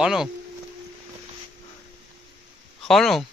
خانم خانم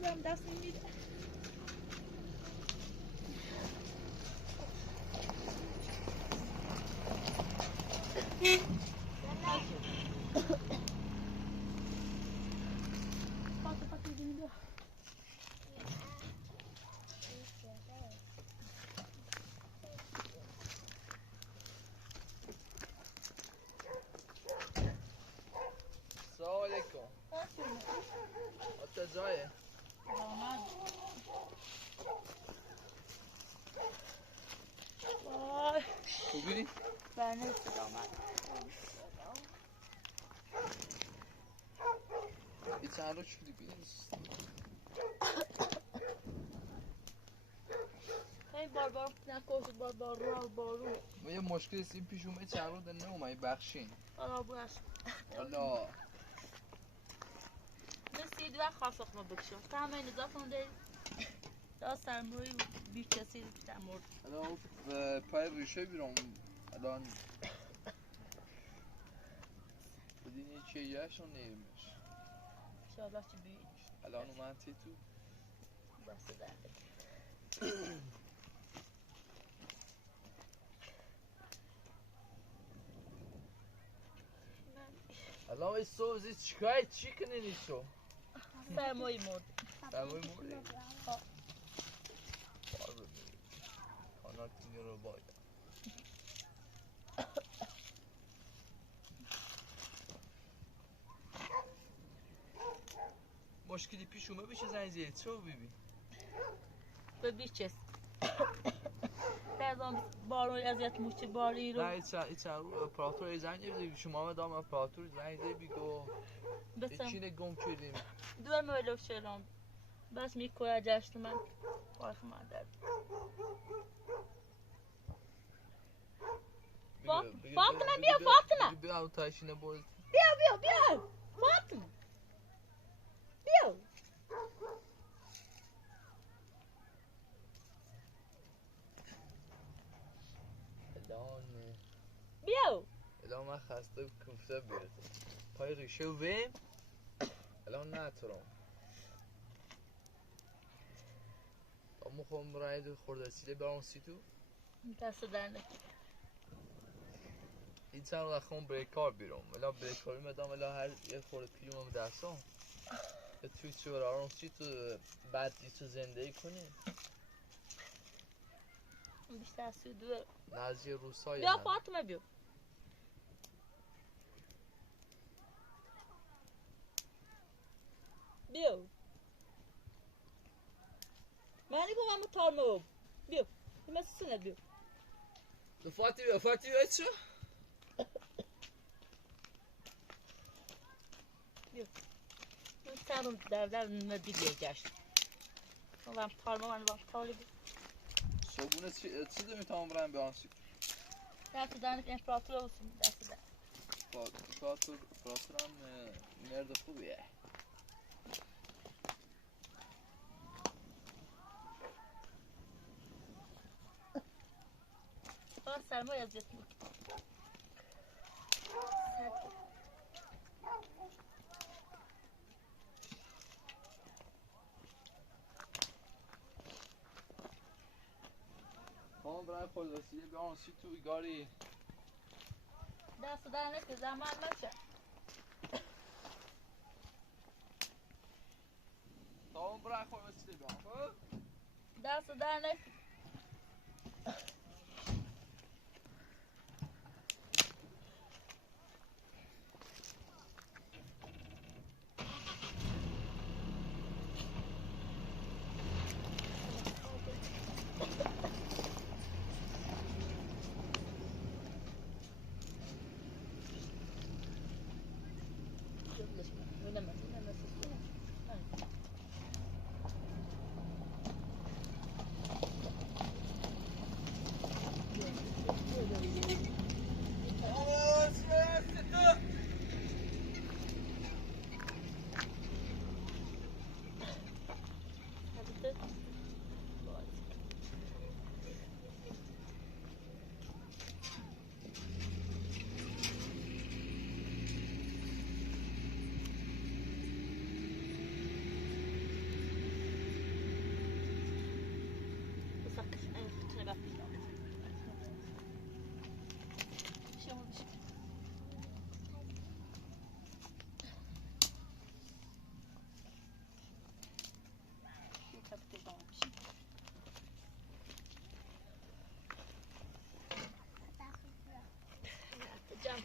بیا دست میده سلام علیکم جایه خوبی؟ بله سلامت یه چند رو شدی بیست این بار نکوش بارو ما یه مشکل این پیش اومد چند رو در نومه بخشین حالا باش حالا مثل دو خواست ما بکشم تا همه نزا کنده دا سرموی بی کسی تمورد حالا پای ریشه بیرون الان بدین چیه یهشون نیرمش شاید چی بی الان اومد تی تو بس درده الان ای سوزی چیکای چی کنی نیستو سرموی مرد سرموی موردی بار ببینیم کانال تینی رو باید مشکلی پیش اومه بشه زنگ زیاد چه بیبی ببی چست بعضا بارون ازیت موچی باری رو نه ایچه رو اپراتور زنگ زیاد شما هم دام اپراتور زنگ زیاد بیگو چینه گم کردیم دور مولو شلون بس میکوه جشت من باش مادر فاطمه بیا فاطمه بیا تایشینه بود بیا فاطمه بیا الان من خسته کفته بیرد پای ریشه و ویم الان نترم تا مخوام برای خورده سیله برام سی تو دست درنه این چند وقت خواهم بریکار بیرم الان بریکاری مدام الان هر یه خورده پیلیم هم دستم توی چه برارم سی تو بعد یه تو زندگی کنی بیشتر سودو نزدی روسایی بیا فاطمه بیا معنی گفتم همون تارمه بیا مثل سنت بیا فاطمه چه؟ بیا من سرم در دیگه گشت من تارمه من تاری بیا صبونه چی میتونم برم به آنسی دست درنک امپراتور بسیم دست درنک امپراتور هم مرد خوبیه فقط سرمایه از جت بود خواهم برای خود وسیله بیان سی تو ایگاری دست در نکن زمان نشه خواهم برای خود وسیله بیان خب؟ دست در نکن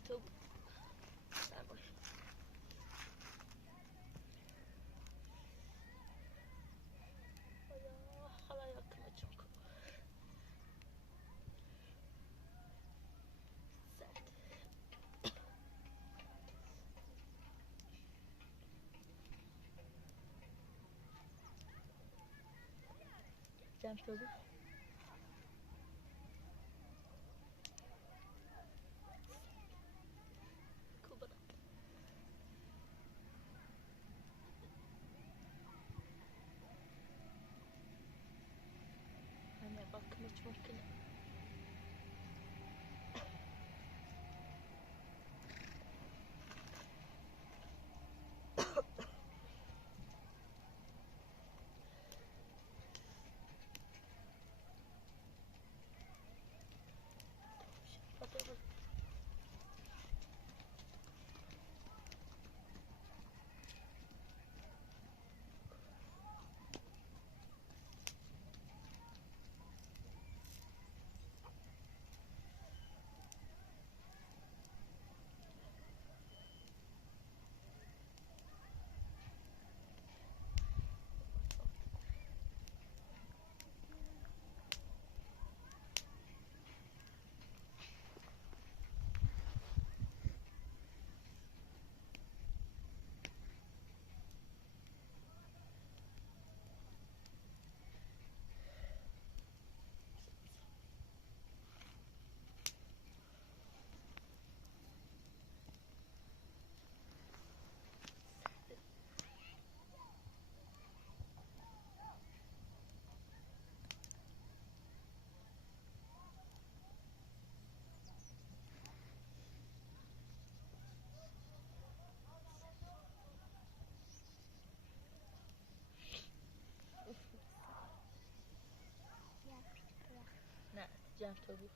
تو جمع تو بود مش ممكن جمع تو بود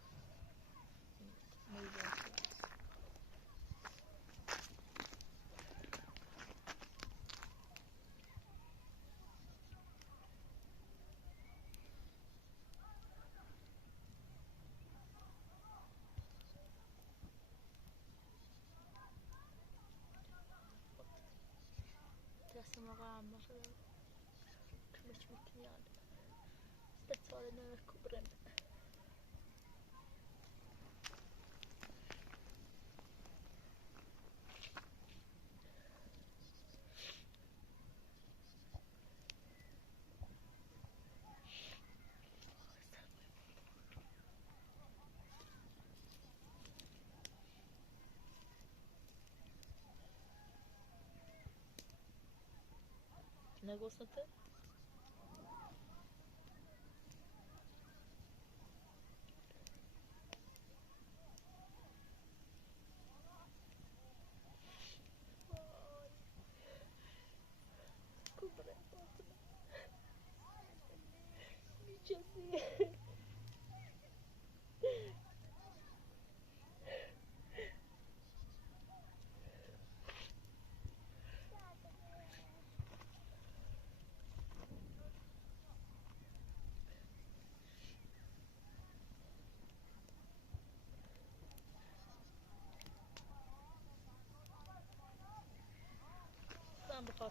دست موقع هم باشه کمش میکنی یاد ستاره نرکو برند نگوسته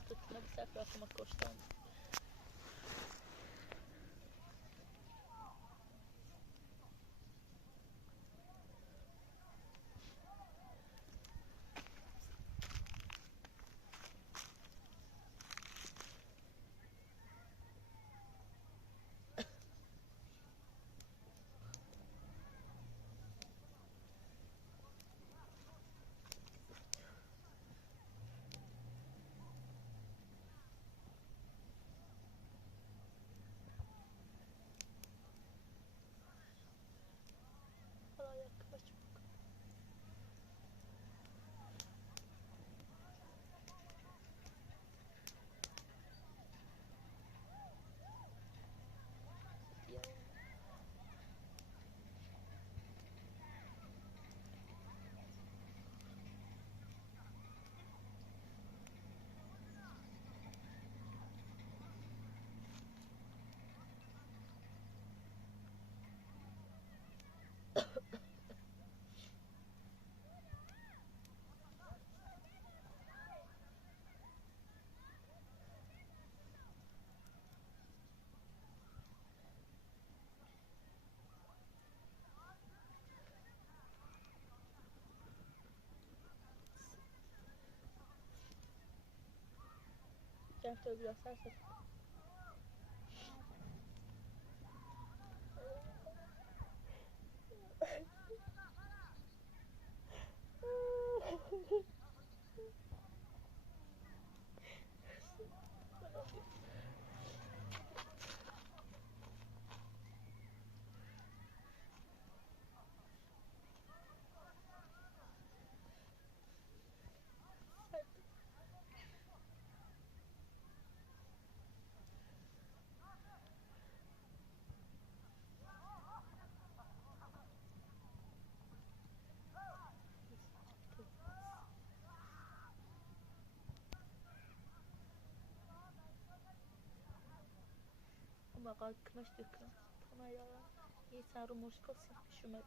tuttuğuna bir sefer aklıma koştum. Gel şöyle biraz serset. Baka kımaş döküyorum. Tamam ya. İyi sen rumuşkasın. Şumer.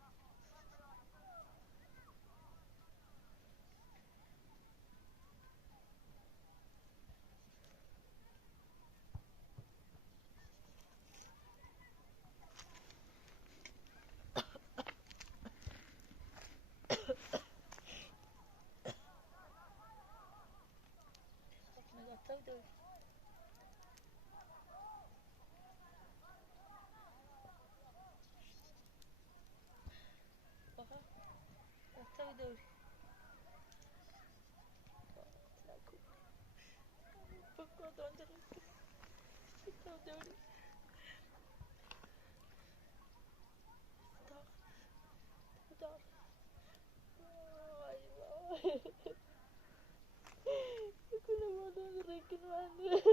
Sakın gatay da. Baka. Gatay da. Baka döndürün. Döndürün. Dar. Ay vay. Kulağımdan rekin vardı.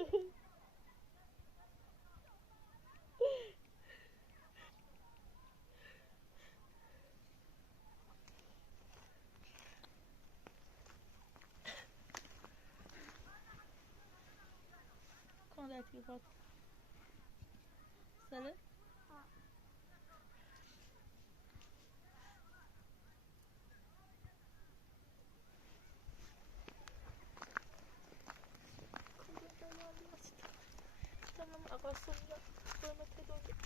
Quand est-ce que tu Salut? Tamam, arasında hürmet ediyorum.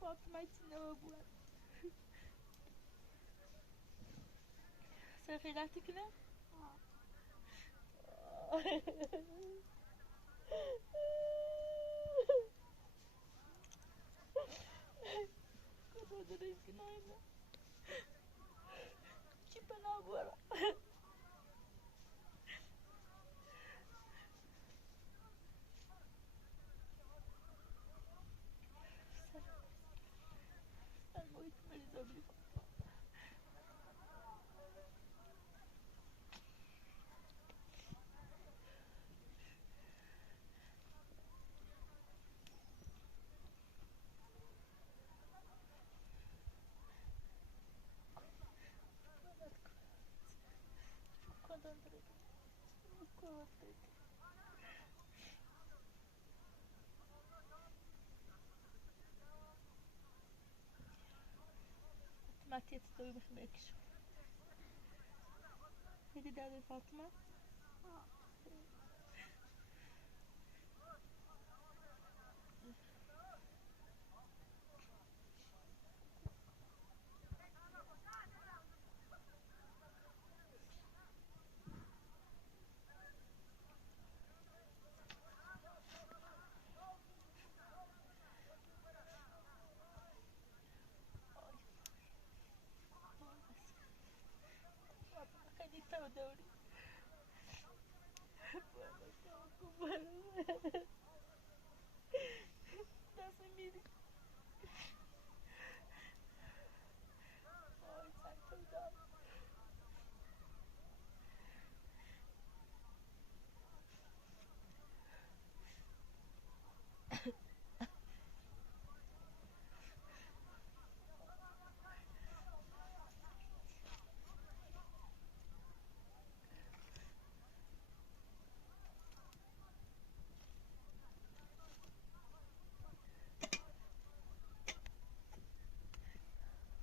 Fatıma için ne var bu? Sen felaktik ne? Kadar rezgin aynı. Çipena bu ara. Sen bu ihtimali zorluyor. ما تستوي بخميكش هدي دادي فاطمة خلي تو دوري nasıl biri? Ay sen çok daha.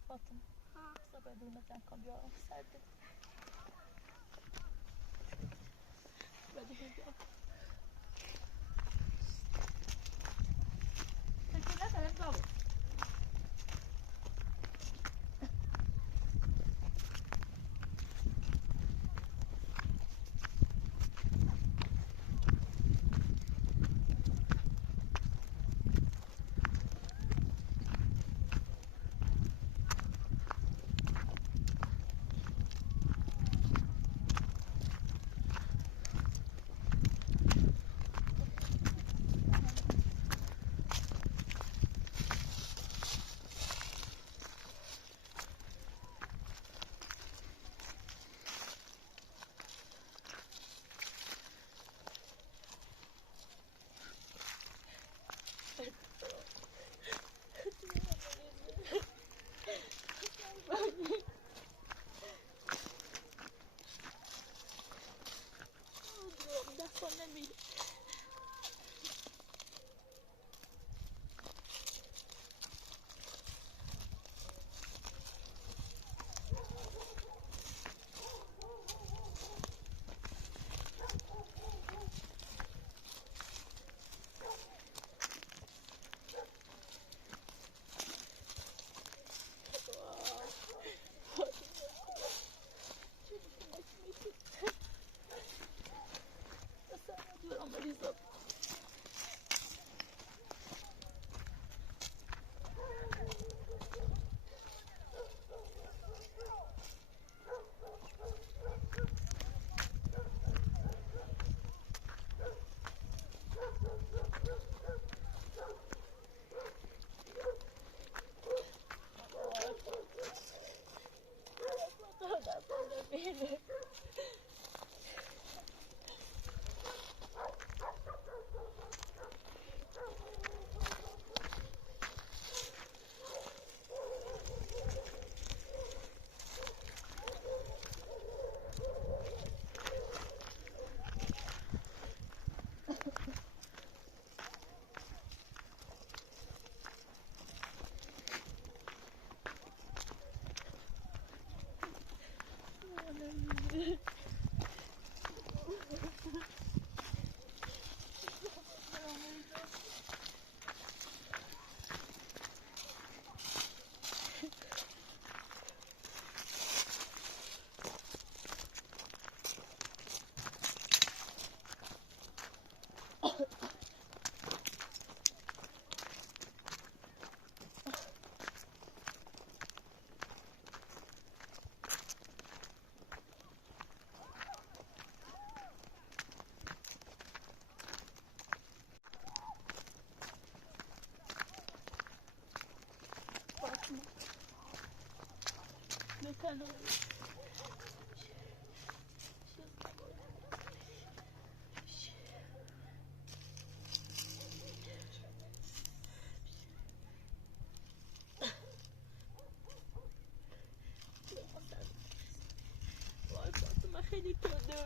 Fatım. Sabah durmadan kalıyorum serde. Hadi geliyorum. Teşekkürler sana bravo. Mekan Vay Fatıma, خیلی تو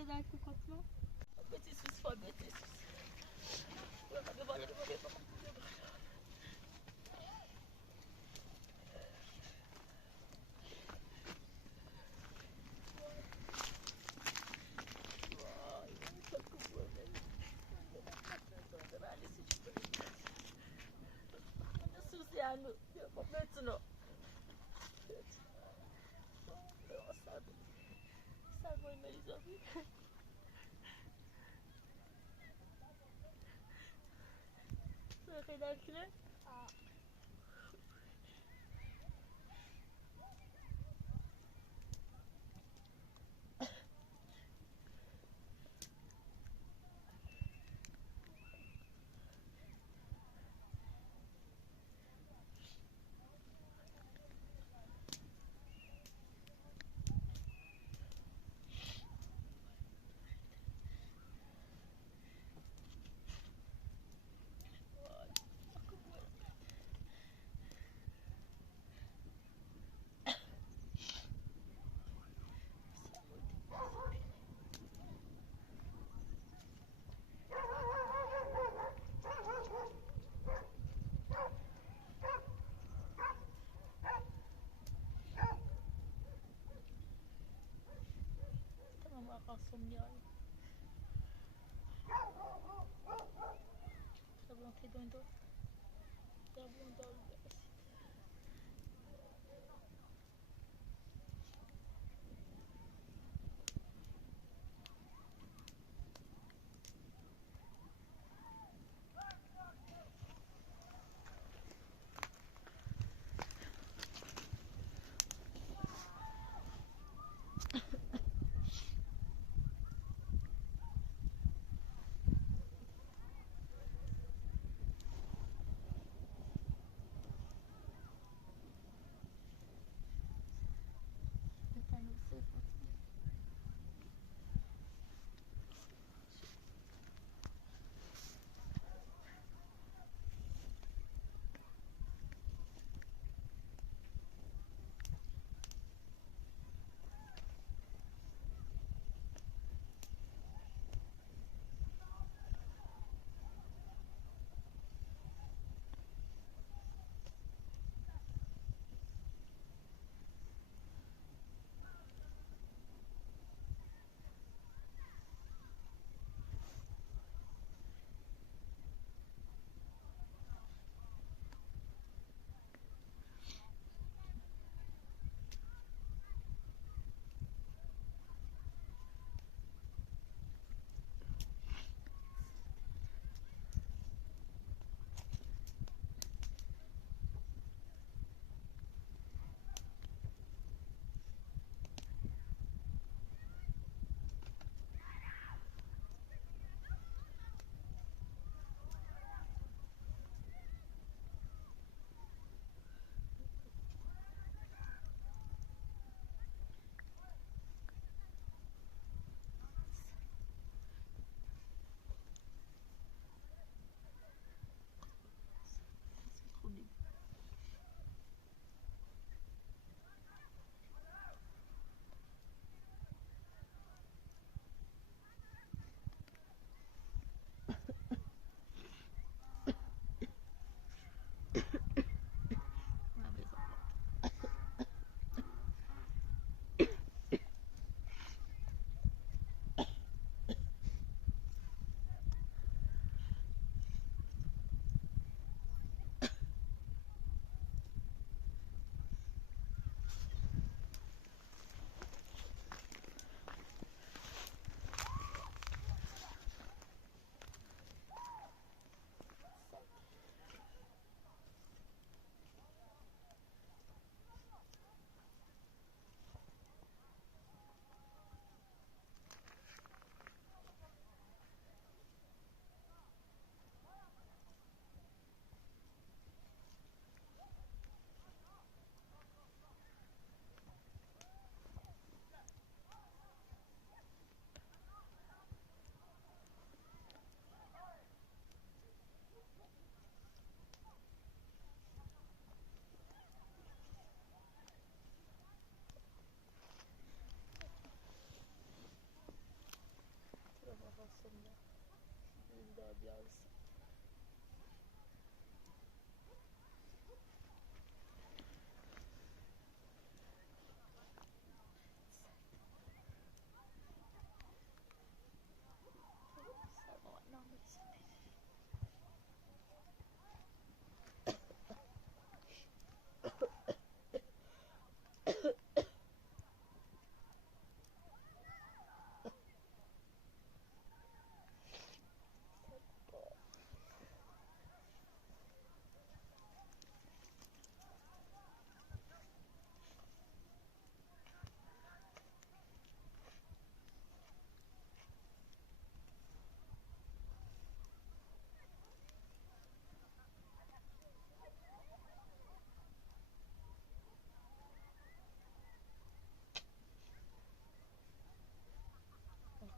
Neden ki korkma? Betesiz var betesiz. Yani Betino. Salvo Elizabeth. Kadar kilo? Somniare. Sabun tidur. Sabun dolu. Dios.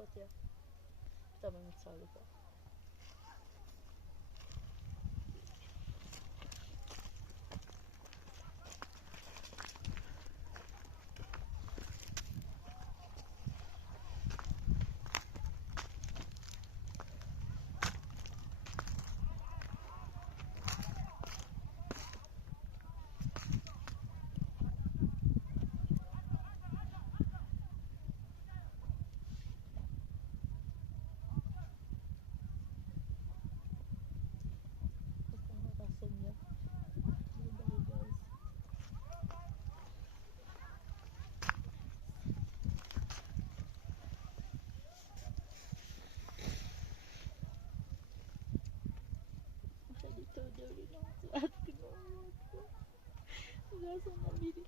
Хотя там им цали. Acho que não. Acho que não. Já sou na miri.